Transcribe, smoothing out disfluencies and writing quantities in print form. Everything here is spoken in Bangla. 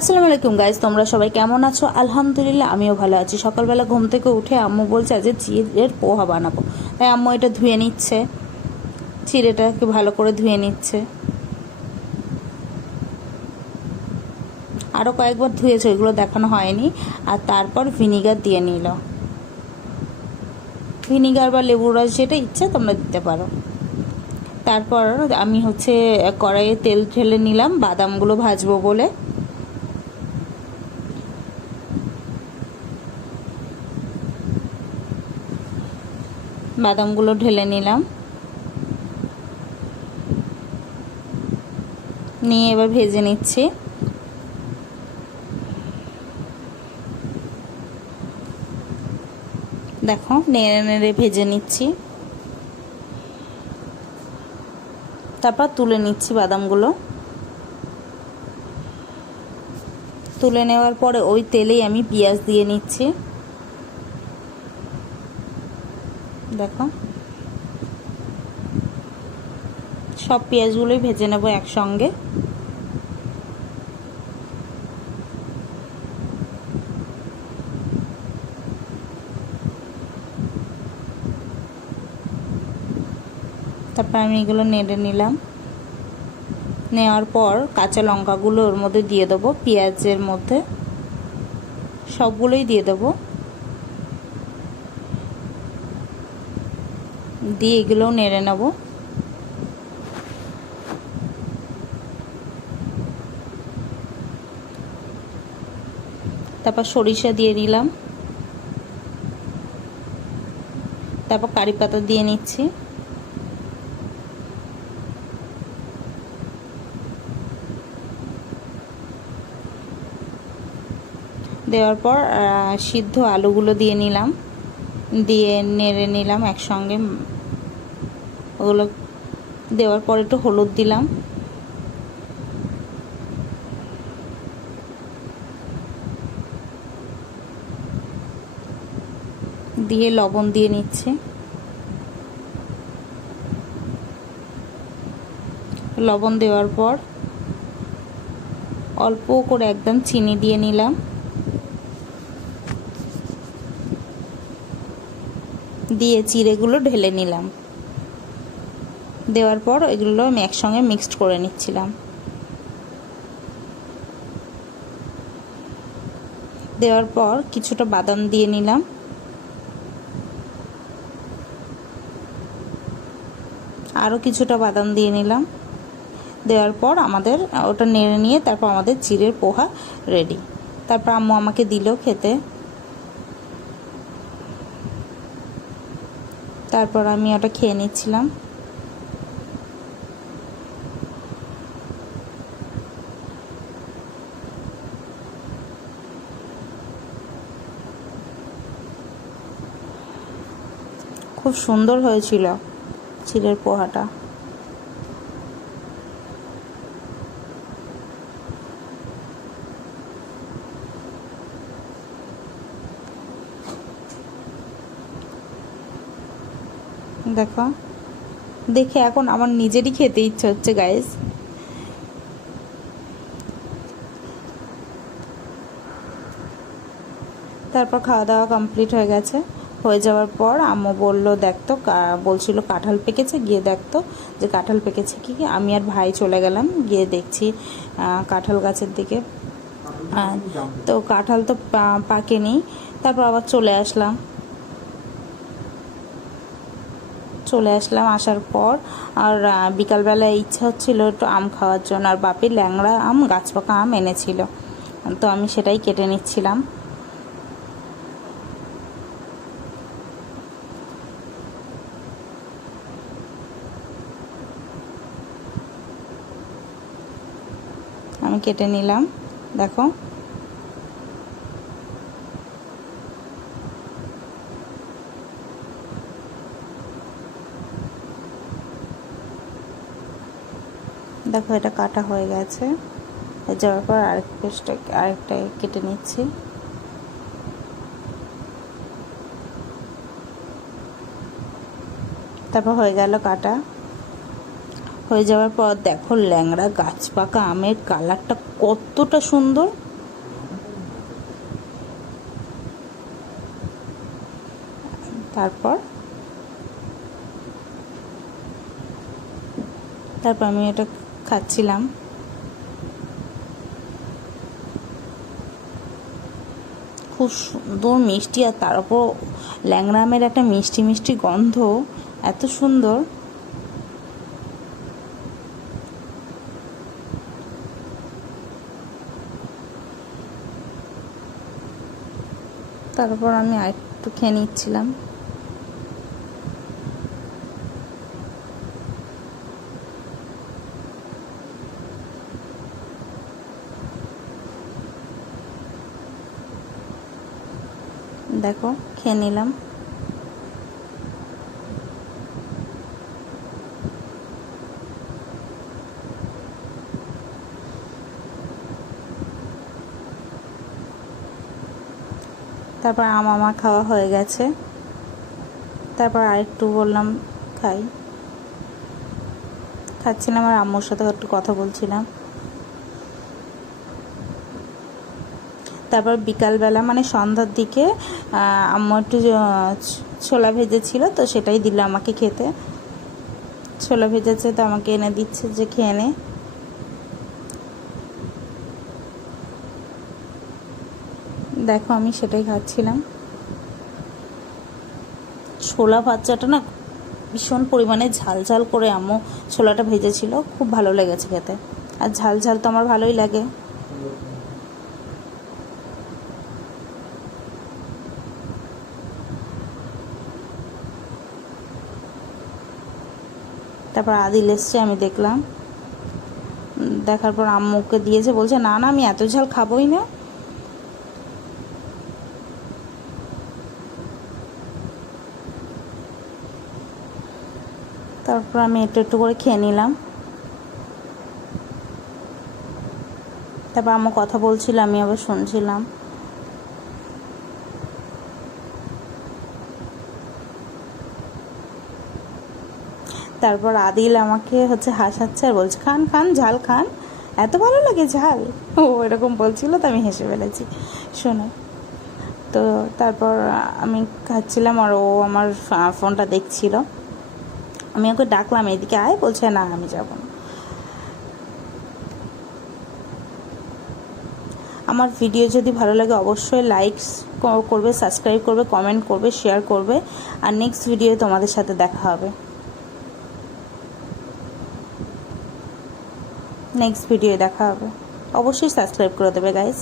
আসসালামু আলাইকুম গাইজ, তোমরা সবাই কেমন আছো? আলহামদুলিল্লাহ আমিও ভালো আছি। সকালবেলা ঘুম থেকে উঠে আম্মু বলছে আজ চিড়ের পোহা বানাবো, তাই আম্মু এটা ধুয়ে নিচ্ছে, চিড়েটাকে ভালো করে ধুয়ে নিচ্ছে। আরও কয়েকবার ধুয়েছে, ওইগুলো দেখানো হয়নি। আর তারপর ভিনিগার দিয়ে নিল, ভিনিগার বা লেবুর রস যেটা ইচ্ছে তোমরা দিতে পারো। তারপর আমি কড়াইয়ে তেল ঢেলে নিলাম বাদামগুলো ভাজবো বলে। বাদামগুলো ঢেলে নিলাম, নিয়ে এবার ভেজে নিচ্ছি। দেখো নেড়ে নেড়ে ভেজে নিচ্ছি, তারপর তুলে নিচ্ছি বাদামগুলো। তুলে নেওয়ার পরে ওই তেলেই আমি পেঁয়াজ দিয়ে নিচ্ছি। দেখো সব পেঁয়াজগুলোই ভেজে নেব একসঙ্গে। তারপর আমি এগুলো নেড়ে নিলাম। নেওয়ার পর কাঁচা লঙ্কাগুলো ওর মধ্যে দিয়ে দেবো, পেঁয়াজের মধ্যে সবগুলোই দিয়ে দেবো, দিয়ে এগুলোও নেড়ে নেব। তারপর সরিষা দিয়ে নিলাম, তারপর কারি পাতা দিয়ে নিচ্ছি। দেওয়ার পর সিদ্ধ আলুগুলো দিয়ে নিলাম, দিয়ে নেড়ে নিলাম একসঙ্গে। ওগুলো দেওয়ার পর একটু হলুদ দিলাম, দিয়ে লবণ দিয়ে নিচ্ছি। লবণ দেওয়ার পর অল্প করে একদম চিনি দিয়ে নিলাম, দিয়ে চিড়েগুলো ঢেলে নিলাম। দেওয়ার পর এগুলো আমি একসঙ্গে মিক্সড করে নিচ্ছিলাম। দেওয়ার পর কিছুটা বাদাম দিয়ে নিলাম, আরও কিছুটা বাদাম দিয়ে নিলাম। দেওয়ার পর আমাদের ওটা নেড়ে নিয়ে তারপর আমাদের চিড়ের পোহা রেডি। তারপর আম্মু আমাকে দিল খেতে। তারপর আমি ওটা খেয়ে নিচ্ছিলাম। খুব সুন্দর হয়েছিল চিড়ের পোহাটা। দেখো দেখে এখন আমার নিজেরই খেতে ইচ্ছে হচ্ছে গাইস। তারপর খাওয়া দাওয়া কমপ্লিট হয়ে গেছে। হয়ে যাওয়ার পর আম্মু বললো দেখতো, বলছিল কাঁঠাল পেকেছে, গিয়ে দেখতো যে কাঁঠাল পেকেছে কি। আমি আর ভাই চলে গেলাম, গিয়ে দেখছি কাঁঠাল গাছের দিকে। তো কাঁঠাল তো পাকেনি। তারপর আবার চলে আসলাম। আসার পর আর বিকালবেলায় ইচ্ছা হচ্ছিল একটু আম খাওয়ার জন্য, আর বাপি ল্যাংড়া আম, গাছ পাকা আম এনেছিল, তো আমি সেটাই কেটে নিচ্ছিলাম। আমি কেটে নিলাম। দেখো দেখো এটা কাটা হয়ে গেছে। যাওয়ার পর আরেকটা কেটে নিচ্ছি। তারপর হয়ে গেল কাটা। হয়ে যাওয়ার পর দেখো ল্যাংড়া গাছ পাকা আমের কালারটা কতটা সুন্দর। তারপর আমি এটা খাচ্ছিলাম। খুব সুন্দর মিষ্টি, আর তার উপর ল্যাংড়া আমের একটা মিষ্টি মিষ্টি গন্ধ, এত সুন্দর। তারপর আমি আরেকটু খেয়ে নিচ্ছিলাম। দেখো খেয়ে নিলাম। তারপর আমার খাওয়া হয়ে গেছে। তারপর আরেকটু বললাম খাচ্ছিলাম, আর আম্মুর সাথে একটু কথা বলছিলাম। তারপর বিকালবেলা মানে সন্ধ্যার দিকে আম্মু একটু ছোলা ভেজেছিল, তো সেটাই দিল আমাকে খেতে। ছোলা ভেজেছে তো আমাকে এনে দিচ্ছে যে খেয়ে নে। দেখো আমি সেটাই খাচ্ছিলাম। ছোলা ভাজাটা না ভীষণ পরিমাণে ঝাল ঝাল করে আম্মু ছোলাটা ভেজেছিল, খুব ভালো লেগেছে খেতে। আর ঝাল ঝাল তো আমার ভালোই লাগে। তারপর আদিল এসছে, আমি দেখলাম। দেখার পর আম্মুকে দিয়েছে, বলছে না না আমি এত ঝাল খাবোই না। তারপর আমি একটু একটু করে খেয়ে নিলাম। তারপর আম্মু কথা বলছিল, আমি আবার শুনছিলাম। তারপর আদিল আমাকে হাসাচ্ছে আর বলছে খান খান ঝাল খান, এত ভালো লাগে ঝাল, ও এরকম বলছিল। তো আমি হেসে ফেলেছি শুনে। তো তারপর আমি খাচ্ছিলাম, আর ও আমার ফোনটা দেখছিল। আমি ওকে ডাকলাম এদিকে আয়, বলছে না আমি যাব না। আমার ভিডিও যদি ভালো লাগে অবশ্যই লাইকস করবে, সাবস্ক্রাইব করবে, কমেন্ট করবে, শেয়ার করবে। আর নেক্সট ভিডিও তোমাদের সাথে দেখা হবে। নেক্সট ভিডিও দেখা হবে, অবশ্যই সাবস্ক্রাইব করে দেবে গাইস।